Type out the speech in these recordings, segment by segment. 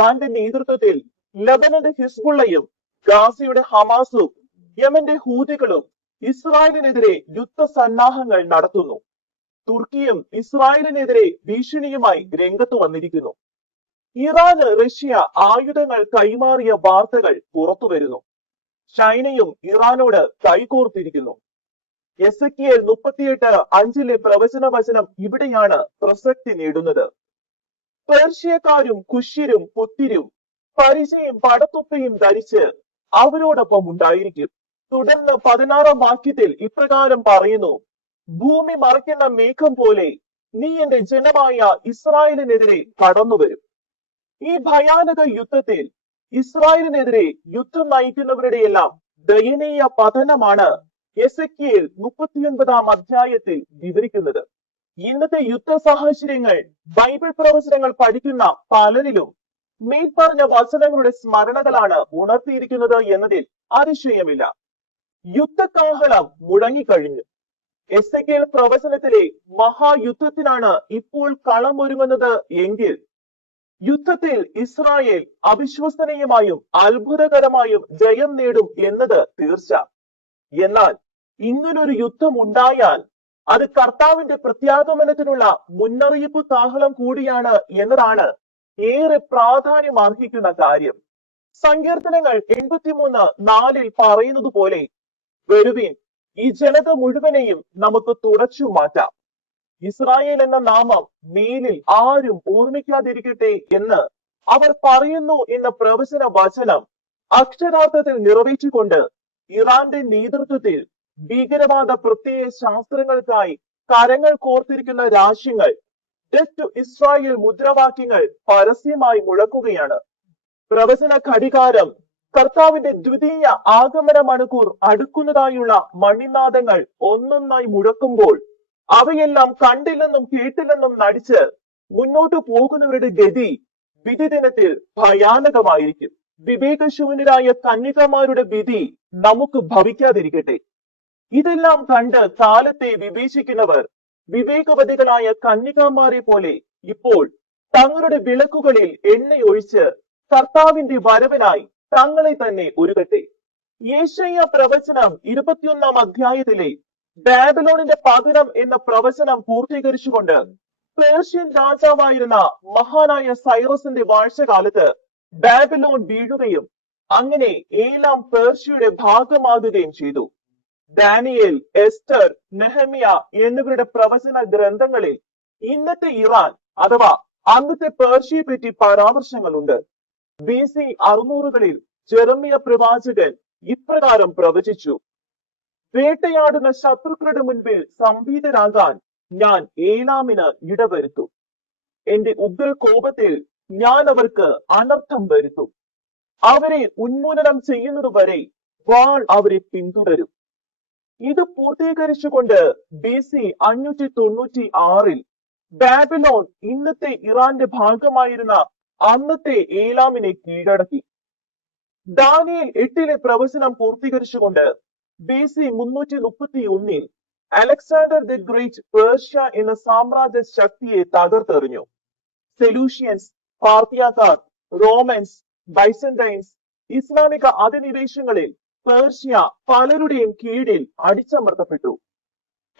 ഇറാന്റെ നേതൃത്വത്തിൽ ലബനന്റെ ഹിസ്ബുള്ളയും ഗാസയുടെ ഹമാസും യമന്റെ ഹൂതികളും ഇസ്രായേലിനെതിരെ യുദ്ധസന്നാഹങ്ങൾ നടത്തുന്നു. തുർക്കിയും ഇസ്രായേലിനെതിരെ ഭീഷണിയുമായി രംഗത്ത് വന്നിരിക്കുന്നു. ഇറാന് റഷ്യ ആയുധങ്ങൾ കൈമാറിയ വാർത്തകൾ പുറത്തു വരുന്നു. ചൈനയും ഇറാനോട് കൈകോർത്തിരിക്കുന്നു. എസെക്കിയേൽ 38:5 പ്രവചന വചനം ഇവിടെയാണ് പ്രസക്തി നേടുന്നത്. പേർഷ്യക്കാരും കുശ്യരും പുത്തിരും പരിചയും പടത്തുപ്പയും ധരിച്ച് അവരോടൊപ്പം ഉണ്ടായിരിക്കും. തുടർന്ന് 16 വാക്യത്തിൽ ഇപ്രകാരം പറയുന്നു: ഭൂമി മറയ്ക്കുന്ന മേഘം പോലെ നീ എന്റെ ജനമായ ഇസ്രായേലിനെതിരെ കടന്നുവരും. ഈ ഭയാനക യുദ്ധത്തിൽ ഇസ്രായേലിനെതിരെ യുദ്ധം നയിക്കുന്നവരുടെയെല്ലാം ദയനീയ പതനമാണ് എസെക്കിയേൽ 39 വിവരിക്കുന്നത്. ഇന്നത്തെ യുദ്ധ സാഹചര്യങ്ങൾ ബൈബിൾ പ്രവചനങ്ങൾ പഠിക്കുന്ന പലരിലും മേൽപ്പറഞ്ഞ വചനങ്ങളുടെ സ്മരണകളാണ് ഉണർത്തിയിരിക്കുന്നത് എന്നതിൽ അതിശയമില്ല. യുദ്ധകാഹളം മുഴങ്ങിക്കഴിഞ്ഞു. എസെക്കിയേൽ പ്രവചനത്തിലെ മഹായുദ്ധത്തിനാണ് ഇപ്പോൾ കളമൊരുങ്ങുന്നത് എങ്കിൽ യുദ്ധത്തിൽ ഇസ്രായേൽ അവിശ്വസനീയമായും അത്ഭുതകരമായും ജയം നേടും എന്നത് തീർച്ച. എന്നാൽ ഇങ്ങനൊരു യുദ്ധം ഉണ്ടായാൽ അത് കർത്താവിന്റെ പ്രത്യാഗമനത്തിനുള്ള മുന്നറിയിപ്പ് കാഹളം കൂടിയാണ് എന്നതാണ് ഏറെ പ്രാധാന്യം അർഹിക്കുന്ന കാര്യം. സങ്കീർത്തനങ്ങൾ 83:4 പറയുന്നത് പോലെ, വരുവിൻ, ഈ ജനത മുഴുവനെയും നമുക്ക് തുടച്ചു മാറ്റാം. ഇസ്രായേൽ എന്ന നാമം മേലിൽ ആരും ഓർമ്മിക്കാതിരിക്കട്ടെ എന്ന് അവർ പറയുന്നു എന്ന പ്രവചന വചനം അക്ഷരാർത്ഥത്തിൽ നിറവേറ്റിക്കൊണ്ട് ഇറാന്റെ നേതൃത്വത്തിൽ ഭീകരവാദ പ്രത്യയ ശാസ്ത്രങ്ങൾക്കായി കരങ്ങൾ കോർത്തിരിക്കുന്ന രാജ്യങ്ങൾ ഡെത്ത് ടു ഇസ്രായേൽ മുദ്രാവാക്യങ്ങൾ പരസ്യമായി മുഴക്കുകയാണ്. പ്രവചന ഘടികാരം കർത്താവിന്റെ ദ്വിതീയ ആഗമന മണിക്കൂർ അടുക്കുന്നതായുള്ള മണിനാദങ്ങൾ ഒന്നൊന്നായി മുഴക്കുമ്പോൾ അവയെല്ലാം കണ്ടില്ലെന്നും കേട്ടില്ലെന്നും നടിച്ച് മുന്നോട്ടു പോകുന്നവരുടെ ഗതി വിധി ദിനത്തിൽ ഭയാനകമായിരിക്കും. വിവേകശൂന്യരായ കന്യകമാരുടെ വിധി നമുക്ക് ഭവിക്കാതിരിക്കട്ടെ. ഇതെല്ലാം കണ്ട് കാലത്തെ വിവേചിക്കുന്നവർ വിവേകവതികളായ കന്യകമാരെ പോലെ ഇപ്പോൾ തങ്ങളുടെ വിളക്കുകളിൽ എണ്ണയൊഴിച്ച് കർത്താവിന്റെ വരവിനായി തങ്ങളെ തന്നെ ഒരുക്കട്ടെ. യേശയ്യാ പ്രവചനം 21 ബാബിലോണിന്റെ പതനം എന്ന പ്രവചനം പൂർത്തീകരിച്ചുകൊണ്ട് പേർഷ്യൻ രാജാവായിരുന്ന മഹാനായ സൈറസിന്റെ വാഴ്ചകാലത്ത് ബാബിലോൺ വീഴുകയും അങ്ങനെ ഏലാം പേർഷ്യയുടെ ഭാഗമാകുകയും ചെയ്തു. ദാനിയേൽ, എസ്റ്റർ, നെഹമ്യ എന്നിവരുടെ പ്രവചന ഗ്രന്ഥങ്ങളിൽ ഇന്നത്തെ ഇറാൻ അഥവാ അന്നത്തെ പേർഷ്യയെ പറ്റി പരാമർശങ്ങളുണ്ട്. BC 600 ജെറമ്യ പ്രവാചകൻ ഇപ്രകാരം പ്രവചിച്ചു: വേട്ടയാടുന്ന ശത്രുക്കളുടെ മുൻപിൽ സംഭീതരാകാൻ ഞാൻ ഏലാമിന് ഇടവരുത്തും. എന്റെ ഉഗ്രകോപത്തിൽ ഞാൻ അവർക്ക് അനർത്ഥം വരുത്തും. അവരെ ഉന്മൂലനം ചെയ്യുന്നതുവരെ വാൾ അവരെ പിന്തുടരും. ഇത് പൂർത്തീകരിച്ചുകൊണ്ട് BC 596 ബാബിലോൺ ഇന്നത്തെ ഇറാന്റെ ഭാഗമായിരുന്ന അന്നത്തെ ഏലാമിനെ കീഴടക്കി. ദാനിയേൽ 8 പ്രവചനം പൂർത്തീകരിച്ചുകൊണ്ട് BC 331 Alexander the great Persia എന്ന സാമ്രാജ്യ ശക്തിയെ തകർത്തെറിഞ്ഞു. സെലൂഷ്യൻസ്, പാർത്തിയാക്കാർ, റോമൻസ്, ബൈസന്റൈൻസ്, ഇസ്ലാമിക അധിനിവേശങ്ങളിൽ പേർഷ്യ പലരുടെയും കീഴിൽ അടിച്ചമർത്തപ്പെട്ടു.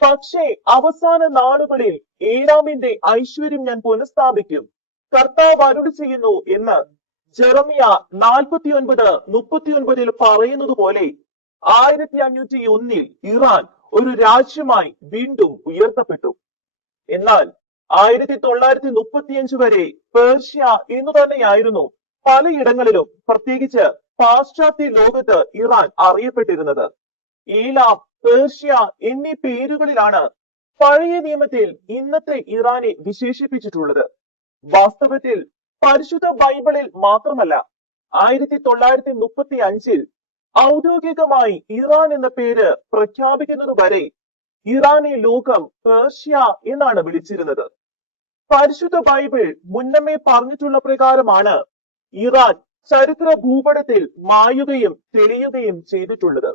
പക്ഷേ അവസാന നാളുകളിൽ ഏലാമിന്റെ ഐശ്വര്യം ഞാൻ പുനഃസ്ഥാപിക്കും, കർത്താവ് അരുളി ചെയ്യുന്നു എന്ന് ജെറമ്യ 49:39 പറയുന്നത് പോലെ 1501 ഇറാൻ ഒരു രാജ്യമായി വീണ്ടും ഉയർത്തപ്പെട്ടു. എന്നാൽ 1935 വരെ പേർഷ്യ എന്നു തന്നെയായിരുന്നു പലയിടങ്ങളിലും, പ്രത്യേകിച്ച് പാശ്ചാത്യ ലോകത്ത് ഇറാൻ അറിയപ്പെട്ടിരുന്നത്. ഏലാം, പേർഷ്യ എന്നീ പേരുകളിലാണ് പഴയ നിയമത്തിൽ ഇന്നത്തെ ഇറാനെ വിശേഷിപ്പിച്ചിട്ടുള്ളത്. വാസ്തവത്തിൽ പരിശുദ്ധ ബൈബിളിൽ മാത്രമല്ല, 1935 ഔദ്യോഗികമായി ഇറാൻ എന്ന പേര് പ്രഖ്യാപിക്കുന്നത് വരെ ഇറാനെ ലോകം പേർഷ്യ എന്നാണ് വിളിച്ചിരുന്നത്. പരിശുദ്ധ ബൈബിൾ മുന്നമേ പറഞ്ഞിട്ടുള്ള പ്രകാരമാണ് ഇറാൻ ചരിത്ര ഭൂപടത്തിൽ മായുകയും തെളിയുകയും ചെയ്തിട്ടുള്ളത്.